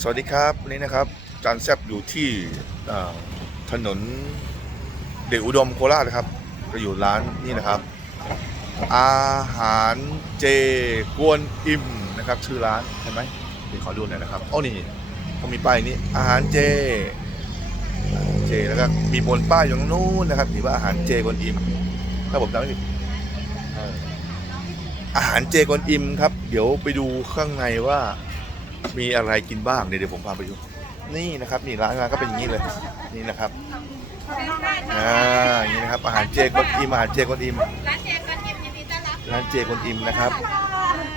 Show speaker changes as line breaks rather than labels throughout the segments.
สวัสดีครับวันนี้นะครับจานแซบอยู่ที่ถนนเดชอุดมโคราชนะครับ ก็อยู่ร้านนี่นะครับ อาหารเจกวนอิมนะครับ ชื่อร้านเห็นไหมเดี๋ยวขอดูหน่อยนะครับอ๋อนี่เขามีป้ายนี้อาหารเจเจแล้วก็มีบนป้ายอยู่ตรงนู้นนะครับที่ว่าอาหารเจกวนอิมถ้าผมจำไม่ผิดอออาหารเจกวนอิมครับ เดี๋ยวไปดูข้างในว่า มีอะไรกินบ้างเดี๋ยวเดี๋ยวผมพาไปดูนี่นะครับนี่ร้านร้านก็เป็นอย่างนี้เลยนี่นะครับอ่าอย่างนี้นะครับอาหารเจกวนอิมอาหารเจกวนอิม
ร้านเจกันยิมยินดีต้อนรับ
ร้านเจกวนอิมนะครับ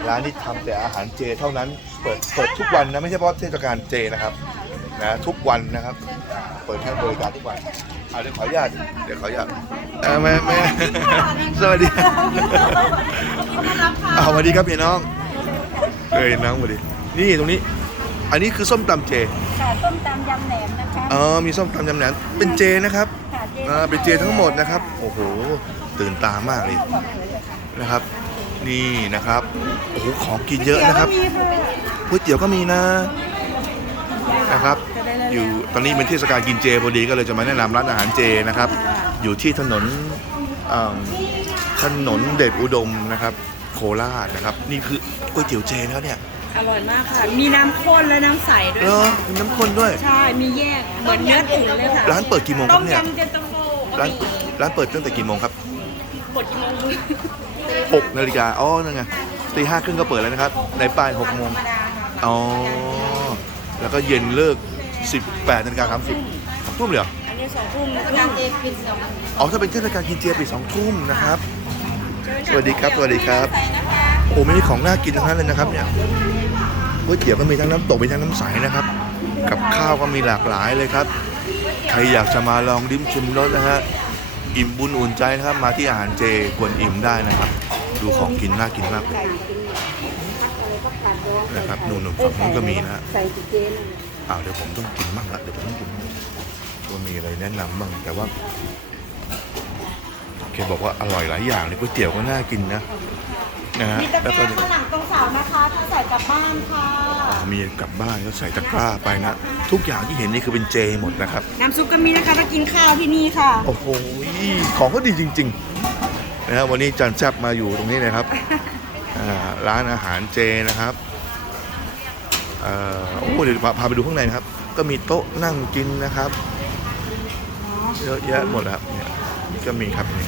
ร้านนี้ทำแต่อาหารเจเท่านั้นเปิดเปิดทุกวันนะไม่ใช่เพราะเทศกาลเจนะครับนะทุกวันนะครับ เปิดให้บริการทุกวันอ่าเดี๋ยวขออนุญาตเดี๋ยวขออนุญาตอ่าแม่แม่สวัสดีอ่าสวัสดีครับพี่น้องเอ้ยน้องสวัสดี นี่ตรงนี้ อันนี้คือส้มตำเจ
ค่ะต้มตำยำแหนมนะคะ
เออมีส้มตำยำแหนมเป็นเจนะครับ
ค่ะเจ
อ่าเป็นเจทั้งหมดนะครับ โอ้โหตื่นตามากเลยนะครับ นี่นะครับโอ้โหของกินเยอะนะครับ
มีค่ะ
ก๋วยเตี๋ยวก็มีนะนะครับ อยู่ตอนนี้เป็นเทศกาลกินเจพอดีก็เลยจะมาแนะนำร้านอาหารเจนะครับ อยู่ที่ถนนเอิ่มถนนเดชอุดมนะครับ โคราชนะครับ นี่คือก๋วยเตี๋ยวเจแล้วเนี่ย
อร่อยมากค่ะ มีน้ำข้นและน้ำใสด้วย
เออมีน้ำข้นด้วย
ใช่ มีแยก เหมือนเนื้อตุ๋นเลยค่ะ
ร้านเปิดกี่โมงค
ต้
รับ
ม
เนี่ย
ยำเย็นตาโฟก็
ร้าน
มี
ร้านเปิดตั้งแต่กี่โมงครับ
กดกี่โมง
6นาฬิกาอ๋อนั่นไงตีห้าครึ่งก็เปิดแล้วนะครับ ในป้าย6โมง
ธรรมดาค่ะ
อ๋อ แล้วก็เย็นเลิก 18นาฬิกา30สองทุ่มเลยเหรอ
อันนี้สองทุ่มการเจปิดสอง
อ๋อ ถ้าเป็นเทศกาลกินเจปิดสองทุ่มนะครับ สวัสดีครับ สวัสดีครับ
ใส่นะคะ
โอ้ไม่มีของน่ากินทั้งนั้นเลยนะครับเนี่ย ก๋วยเตี๋ยวก็มีทั้งน้ำตกมีทั้งน้ำใสนะครับ กับข้าวก็มีหลากหลายเลยครับ ใครอยากจะมาลองดิ้มชิมรสนะฮะอิ่มบุญอุ่นใจนะครับมาที่อาหารเจควรอิ่มได้นะครับ ดูของกินน่ากินมากเลยนะครับหนู่นๆฝั่งนู้นก็มีนะฮะ
ใส่ติเอ้า
วเดี๋ยวผมต้องกินบ้างละเดี๋ยวผมต้องกินว่ามีอะไรแนะนำบ้างแต่ว่าแกบอกว่าอร่อยหลายอย่างเลยก๋วยเตี๋ยวก็น่ากินนะนะฮะ
มีตะ
แล้ว
แก
ก็
รงข้างหลังตรงเสานะคะ ส่กลับบ้านค่ะ
อ๋อมีกลับบ้านก็ใส่ตะกร้าไปนะ ทุกอย่างที่เห็นนี่คือเป็นเจหมดนะครับ
น้ำซุปก็มีนะคะถ้ากินข้าวที่นี่ค่ะ
โอ้โหของก็ดีจริงๆนะครับวันนี้จันแซบมาอยู่ตรงนี้นะครับอ่าร้านอาหารเจนะครับเอ่อโอ้เดี๋ยวพาพาไปดูข้างในนะครับ ก็มีโต๊ะนั่งกินนะครับเยอะแยะหมดแล้วครับเนี่ยนี่ก็มีครับนี่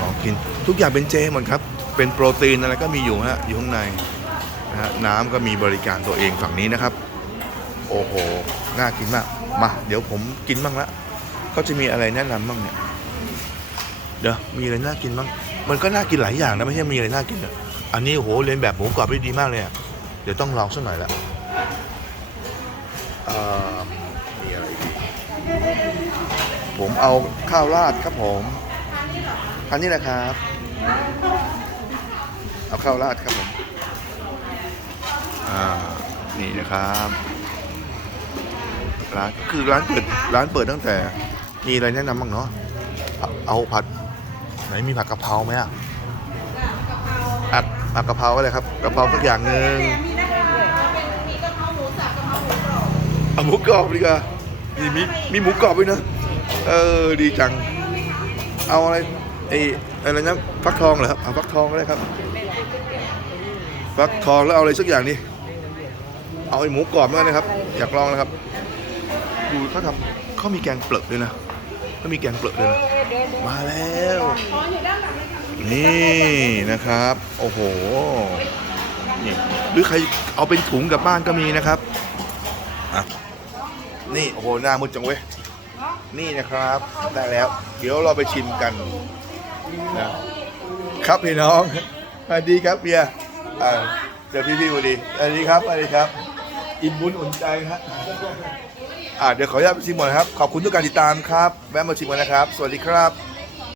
ของกินทุกอย่างเป็นเจหมดครับ เป็นโปรตีนอะไรก็มีอยู่ฮะอยู่ข้างในนะ ฮะน้ำก็มีบริการตัวเองฝั่งนี้นะครับ โอ้โห น่ากินมาก มา เดี๋ยวผมกินบ้างละก็จะมีอะไรแนะนำบ้างเนี่ย เดี๋ยวมีอะไรน่ากินบ้าง มันก็น่ากินหลายอย่างนะไม่ใช่มีอะไรน่ากินอะอันนี้โอ้โหเรียนแบบหมูกรอบได้ดีมากเลยอะ เดี๋ยวต้องลองสักหน่อยละมีอะไรอีผมเอาข้าวราดครับผมอันนี้แหละครับ เอาข้าวราดครับผม อ่านี่นะครับร้านคือร้านเปิดร้านเปิดตั้งแต่มีอะไรแนะนำบ้างเนาะเอาผัดไหนมีผัดกะเพราไหมอะอัดผัดกะเพราอะไรครับกะเพราสักอย่างหนึ่ง
เพราหมูกรอบ
เอาหมูกรอบดีกว่านี่มีมีหมูกรอบด้วยนะเออดีจัง เอาอะไรไอ้อะไรนะฟักทองเหรอครับเอาฟักทองก็ได้ครับฟักทองแล้วเอาอะไรสักอย่างนี่ เอาไอ้หมูกรอบมานะครับ อยากลองนะครับดูเขาทำเขามีแกงเปลือกด้วยนะเขามีแกงเปลือกด้วยนะมาแล้ว นี่นะครับ โอ้โหนี่หรือใครเอาเป็นถุงกลับบ้านก็มีนะครับอะนี่โอ้โหหน้ามืดจังเว้ยนี่นะครับได้แล้ว เดี๋ยวเราไปชิมกันนะครับพี่น้องสวัสดีครับเบียร์อ่าเจอพี่พี่ๆพอดีสวัสดีครับสวัสดีครับ อิ่มบุญอุ่นใจครับอ่าเดี๋ยวขออนุญาตชิมก่อนนะครับ ขอบคุณทุกการติดตามครับ แวะมาชิมกันนะครับ สวัสดีครับ